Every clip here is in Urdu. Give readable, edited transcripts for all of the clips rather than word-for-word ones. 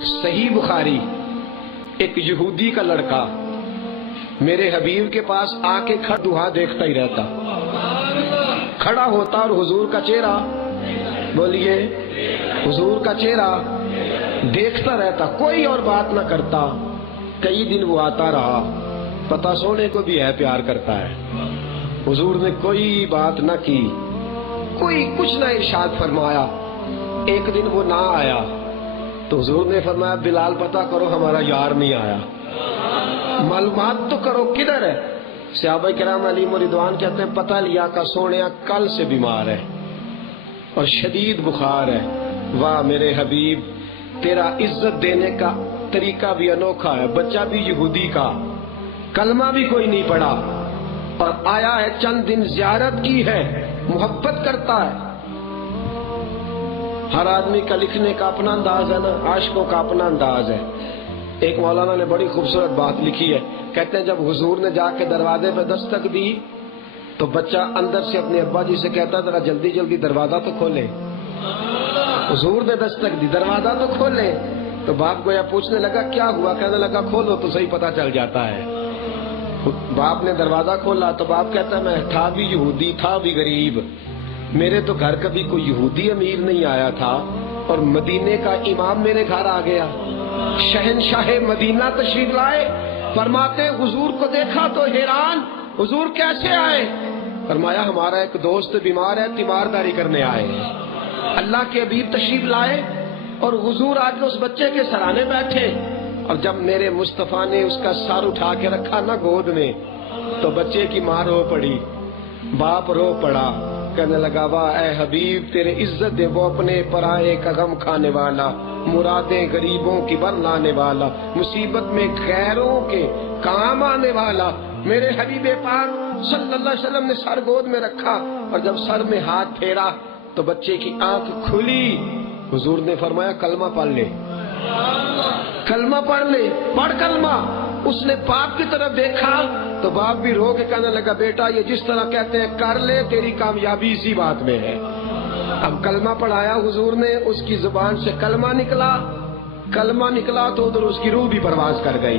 صحیح بخاری، ایک یہودی کا لڑکا میرے حبیب کے پاس آ کے کھڑا دعا دیکھتا ہی رہتا، کھڑا ہوتا اور حضور کا چہرہ، بولیے حضور کا چہرہ دیکھتا رہتا، کوئی اور بات نہ کرتا۔ کئی دن وہ آتا رہا، پتہ سونے کو بھی ہے پیار کرتا ہے، حضور نے کوئی بات نہ کی، کوئی کچھ نہ ارشاد فرمایا۔ ایک دن وہ نہ آیا تو حضور نے فرمایا بلال پتہ کرو ہمارا یار نہیں آیا، معلومات تو کرو کدھر ہے۔ صحابہ کرام علیہم رضوان کہتے ہیں پتہ لیا کہ سونیا کل سے بیمار ہے اور شدید بخار ہے۔ واہ میرے حبیب، تیرا عزت دینے کا طریقہ بھی انوکھا ہے، بچہ بھی یہودی کا، کلمہ بھی کوئی نہیں پڑھا اور آیا ہے، چند دن زیارت کی ہے، محبت کرتا ہے۔ ہر آدمی کا لکھنے کا اپنا انداز ہے نا، عاشقوں کا اپنا انداز ہے۔ ایک مولانا نے بڑی خوبصورت بات لکھی ہے، کہتے ہیں جب حضور نے جا کے دروازے پہ دستک دی تو بچہ اندر سے اپنے ابا جی سے کہتا ذرا جلدی جلدی دروازہ تو کھولے۔ حضور نے دستک دی، دروازہ تو کھولے، تو باپ گویا پوچھنے لگا کیا ہوا، کہنے لگا کھولو تو صحیح پتہ چل جاتا ہے۔ باپ نے دروازہ کھولا تو باپ کہتا ہے میں تھا بھی یہودی، تھا بھی غریب، میرے تو گھر کبھی کوئی یہودی امیر نہیں آیا تھا اور مدینے کا امام میرے گھر آ گیا، شہنشاہ مدینہ تشریف لائے، فرماتے حضور کو دیکھا تو حیران، حضور کیسے آئے؟ فرمایا ہمارا ایک دوست بیمار ہے، تیمارداری کرنے آئے۔ اللہ کے حبیب تشریف لائے اور حضور آج اس بچے کے سرانے بیٹھے، اور جب میرے مصطفیٰ نے اس کا سر اٹھا کے رکھا نا گود میں تو بچے کی ماں رو پڑی، باپ رو پڑا، کہنے لگا واہ اے حبیب تیرے عزت دے وہ اپنے پرائے کا غم کھانے والا، مرادیں غریبوں کی بر لانے والا، مصیبت میں غیروں کے کام آنے والا۔ میرے حبیب پاک صلی اللہ علیہ وسلم نے سر گود میں رکھا اور جب سر میں ہاتھ پھیرا تو بچے کی آنکھ کھلی، حضور نے فرمایا کلمہ پڑھ لے، کلمہ پڑھ لے، پڑھ کلمہ۔ اس نے باپ کی طرف دیکھا تو باپ بھی رو کے کہنے لگا بیٹا یہ جس طرح کہتے ہیں کر لے، تیری کامیابی اسی بات میں ہے۔ اب کلمہ پڑھایا حضور نے، اس کی زبان سے کلمہ نکلا، کلمہ نکلا تو ادھر اس کی روح بھی پرواز کر گئی۔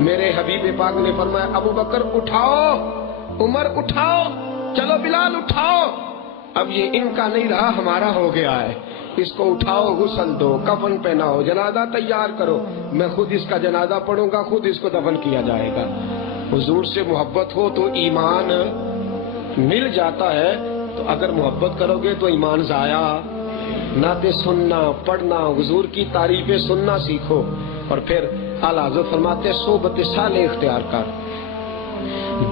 میرے حبیب پاک نے فرمایا ابو بکر اٹھاؤ، عمر اٹھاؤ، چلو بلال اٹھاؤ، اب یہ ان کا نہیں رہا ہمارا ہو گیا ہے، اس کو اٹھاؤ، غسل دو، کفن پہناؤ، جنازہ تیار کرو، میں خود اس کا جنازہ پڑھوں گا، خود اس کو دفن کیا جائے گا۔ حضور سے محبت ہو تو ایمان مل جاتا ہے، تو اگر محبت کرو گے تو ایمان ضائع۔ نعتیں سننا، پڑھنا، حضور کی تعریفیں سننا سیکھو، اور پھر اعلیٰ حضرت فرماتے صحبت صالح اختیار کر،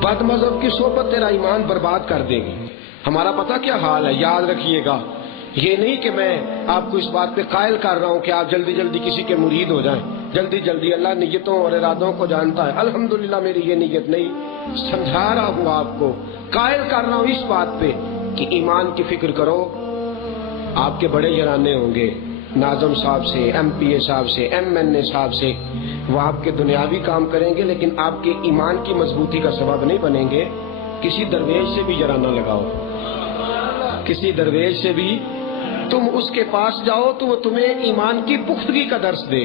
بد مذہب کی صحبت تیرا ایمان برباد کر دے گی۔ ہمارا پتہ کیا حال ہے، یاد رکھیے گا، یہ نہیں کہ میں آپ کو اس بات پہ قائل کر رہا ہوں کہ آپ جلدی جلدی کسی کے مرید ہو جائیں، جلدی جلدی، اللہ نیتوں اور ارادوں کو جانتا ہے، الحمدللہ میری یہ نیت نہیں، سمجھا رہا ہوں آپ کو، قائل کر رہا ہوں اس بات پہ کہ ایمان کی فکر کرو۔ آپ کے بڑے یرانے ہوں گے، ناظم صاحب سے، ایم پی اے صاحب سے، ایم این اے صاحب سے، وہ آپ کے دنیاوی کام کریں گے لیکن آپ کے ایمان کی مضبوطی کا سبب نہیں بنیں گے۔ کسی درویش سے بھی یرانہ لگاؤ، کسی درویش سے بھی تم اس کے پاس جاؤ تو وہ تمہیں ایمان کی پختگی کا درس دے،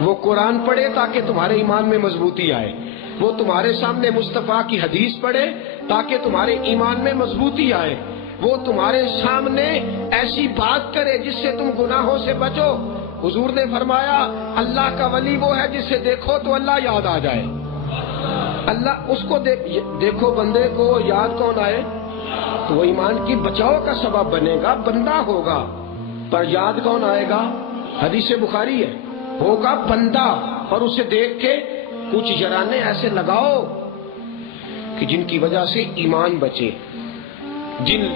وہ قرآن پڑھے تاکہ تمہارے ایمان میں مضبوطی آئے، وہ تمہارے سامنے مصطفیٰ کی حدیث پڑھے تاکہ تمہارے ایمان میں مضبوطی آئے، وہ تمہارے سامنے ایسی بات کرے جس سے تم گناہوں سے بچو۔ حضور نے فرمایا اللہ کا ولی وہ ہے جسے دیکھو تو اللہ یاد آ جائے، اللہ اس کو دیکھو بندے کو یاد کون آئے تو وہ ایمان کی بچاؤ کا سبب بنے گا، بندہ ہوگا پر یاد کون آئے گا؟ حدیث بخاری ہے، ہوگا بندہ، اور اسے دیکھ کے کچھ یرانے ایسے لگاؤ کہ جن کی وجہ سے ایمان بچے،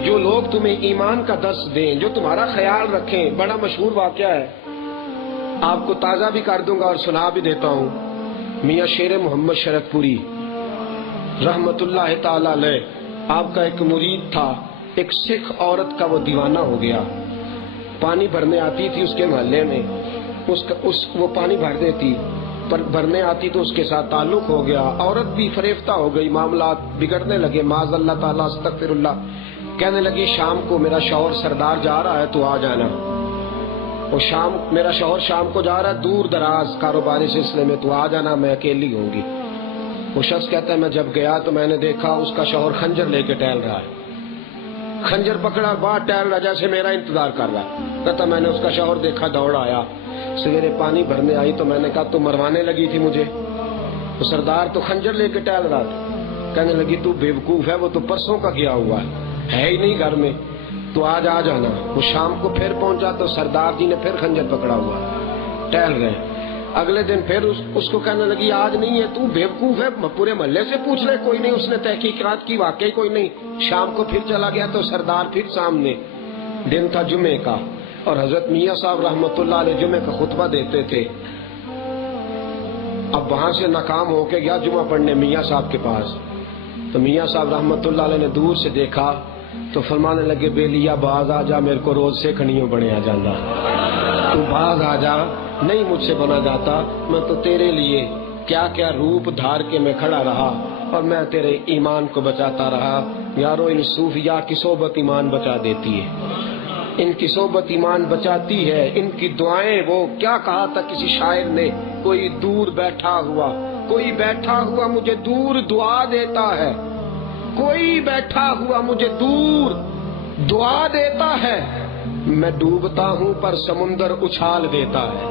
جو لوگ تمہیں ایمان کا درس دیں، جو تمہارا خیال رکھیں۔ بڑا مشہور واقعہ ہے، آپ کو تازہ بھی کر دوں گا اور سنا بھی دیتا ہوں۔ میاں شیر محمد شرط پوری رحمت اللہ تعالی علیہ، آپ کا ایک مرید تھا، ایک سکھ عورت کا وہ دیوانہ ہو گیا، پانی بھرنے آتی تھی اس کے محلے میں، وہ پانی بھر دیتی، پر بھرنے آتی تو اس کے ساتھ تعلق ہو گیا، عورت بھی فریفتہ ہو گئی، معاملات بگڑنے لگے، معاذ اللہ تعالیٰ استغفر اللہ، کہنے لگی شام کو میرا شوہر سردار جا رہا ہے تو آ جانا۔ وہ شام میرا شوہر شام کو جا رہا ہے دور دراز کاروباری سلسلے میں، تو آ جانا میں اکیلی ہوں گی۔ وہ شخص کہتا ہے میں جب گیا تو میں نے دیکھا اس کا شوہر خنجر لے کے ٹہل رہا ہے، خنجر پکڑا باہر ٹہل رہا جیسے میرا انتظار کر رہا ہے۔ کہتا میں نے اس کا شوہر دیکھا دوڑ آیا، سویرے پانی بھرنے آئی تو میں نے کہا تو مروانے لگی تھی مجھے، تو سردار تو خنجر لے کے ٹہل رہا تھا۔ کہنے لگی تو بیوقوف ہے، وہ تو پرسوں کا گیا ہوا ہے ہی نہیں گھر میں، تو آج آ جانا۔ وہ شام کو پھر پہنچا تو سردار جی نے پھر خنجر پکڑا ہوا ٹہل رہے۔ اگلے دن پھر اس کو کہنے لگی آج نہیں ہے، تو بیوقوف ہے، پورے محلے سے پوچھ لے، کوئی نہیں۔ اس نے تحقیقات کی، واقعی کوئی نہیں۔ شام کو پھر چلا گیا تو سردار پھر سامنے، دن تھا جمعے کا، اور حضرت میاں صاحب رحمۃ اللہ علیہ جمعے کا خطبہ دیتے تھے۔ اب وہاں سے ناکام ہو کے گیا جمعہ پڑھنے میاں صاحب کے پاس، تو میاں صاحب رحمۃ اللہ علیہ نے دور سے دیکھا تو فرمانے لگے بے لیا باز آ جا، میرے کو روز سے کھڑیوں بڑے آ جانا، تو باز آ جا، نہیں مجھ سے بنا جاتا، میں تو تیرے لیے کیا کیا روپ دھار کے میں کھڑا رہا، اور میں تیرے ایمان کو بچاتا رہا۔ یارو ان صوفیاء کی صحبت ایمان بچا دیتی ہے، ان کی صحبت ایمان بچاتی ہے، ان کی دعائیں۔ وہ کیا کہا تھا کسی شاعر نے، کوئی دور بیٹھا ہوا مجھے دور دعا دیتا ہے، کوئی بیٹھا ہوا مجھے دور دعا دیتا ہے، میں ڈوبتا ہوں پر سمندر اچھال دیتا ہے۔